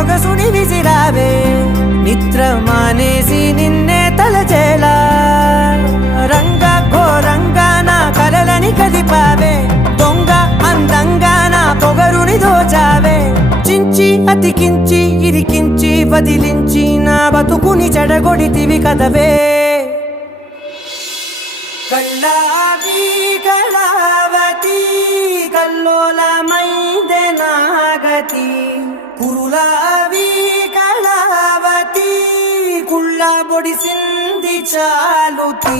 సొగసుని విసిరావే నిద్ర మానేసి నిన్నే తలచేలా రంగా ఘోరంగా నా కలలని కదిపావే దొంగ అందంగా నా పొగరుని దోచావే చించి అతికించి ఇరికించి వదిలించి నా బతుకుని చెడగొడితివి కదవే కళ్ళావి కళావతి కల్లోలమైందే నాగతి కురులావి కళావతి కుళ్ళ బొడిసింది చాలుతి